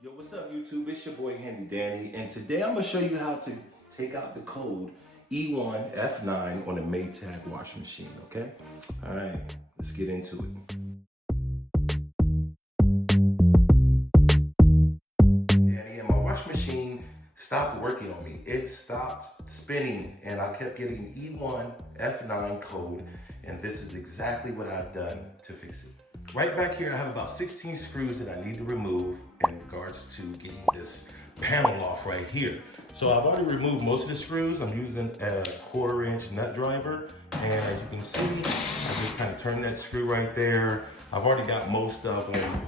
Yo, what's up YouTube? It's your boy Handy Danny, and today I'm gonna show you how to take out the code E1F9 on the Maytag washing machine, okay? All right, let's get into it. Yeah, my washing machine stopped working on me. It stopped spinning, and I kept getting E1F9 code, and this is exactly what I've done to fix it. Right back here, I have about 16 screws that I need to remove in regards to getting this panel off right here. So I've already removed most of the screws. I'm using a 1/4" nut driver. And as you can see, I just kind of turn that screw right there. I've already got most of them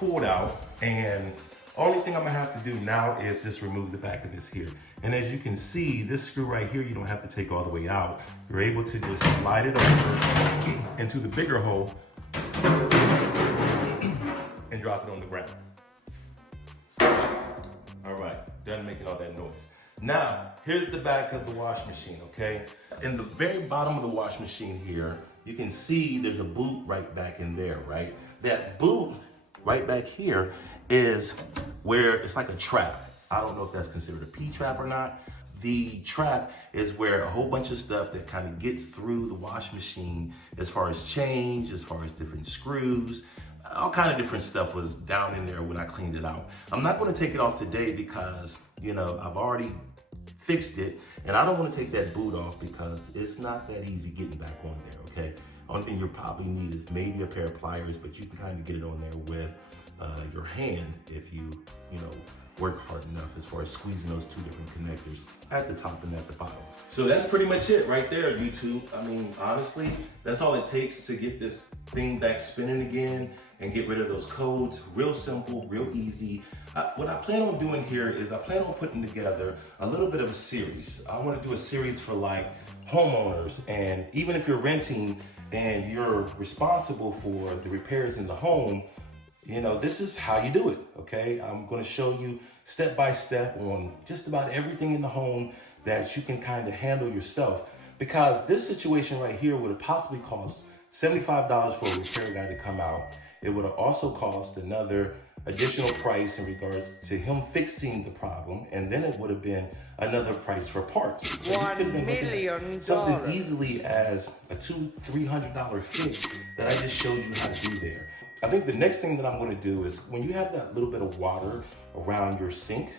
pulled out. And only thing I'm gonna have to do now is just remove the back of this here. And as you can see, this screw right here, you don't have to take all the way out. You're able to just slide it over into the bigger hole and drop it on the ground. All right, done making all that noise. Now, here's the back of the wash machine, okay? In the very bottom of the wash machine here, you can see there's a boot right back in there, right? That boot right back here is where it's like a trap. I don't know if that's considered a P-trap or not. The trap is where a whole bunch of stuff that kind of gets through the wash machine as far as change, as far as different screws, all kind of different stuff was down in there when I cleaned it out. I'm not going to take it off today because, you know, I've already fixed it, and I don't want to take that boot off because it's not that easy getting back on there, okay? Only thing you probably need is maybe a pair of pliers, but you can kind of get it on there with your hand if you work hard enough as far as squeezing those two different connectors at the top and at the bottom. So that's pretty much it right there, YouTube. I mean, honestly, that's all it takes to get this thing back spinning again and get rid of those codes. Real simple, real easy. What I plan on doing here is I plan on putting together a little bit of a series. I want to do a series for like homeowners, and even if you're renting and you're responsible for the repairs in the home, you know, this is how you do it, okay? I'm gonna show you step by step on just about everything in the home that you can kind of handle yourself, because this situation right here would have possibly cost $75 for a repair guy to come out. It would have also cost another additional price in regards to him fixing the problem, and then it would have been another price for parts. So $1 million. Something easily as a $200-300 fix that I just showed you how to do there. I think the next thing that I'm going to do is when you have that little bit of water around your sink,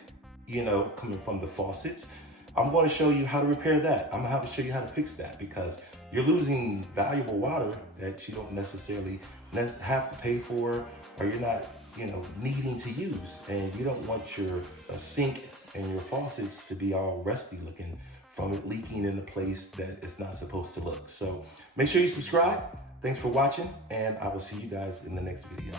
you know, coming from the faucets, I'm going to show you how to repair that. I'm going to have to show you how to fix that, because you're losing valuable water that you don't necessarily have to pay for, or you're not, you know, needing to use. And you don't want your sink and your faucets to be all rusty looking from it leaking in a place that it's not supposed to look. So make sure you subscribe. Thanks for watching, and I will see you guys in the next video.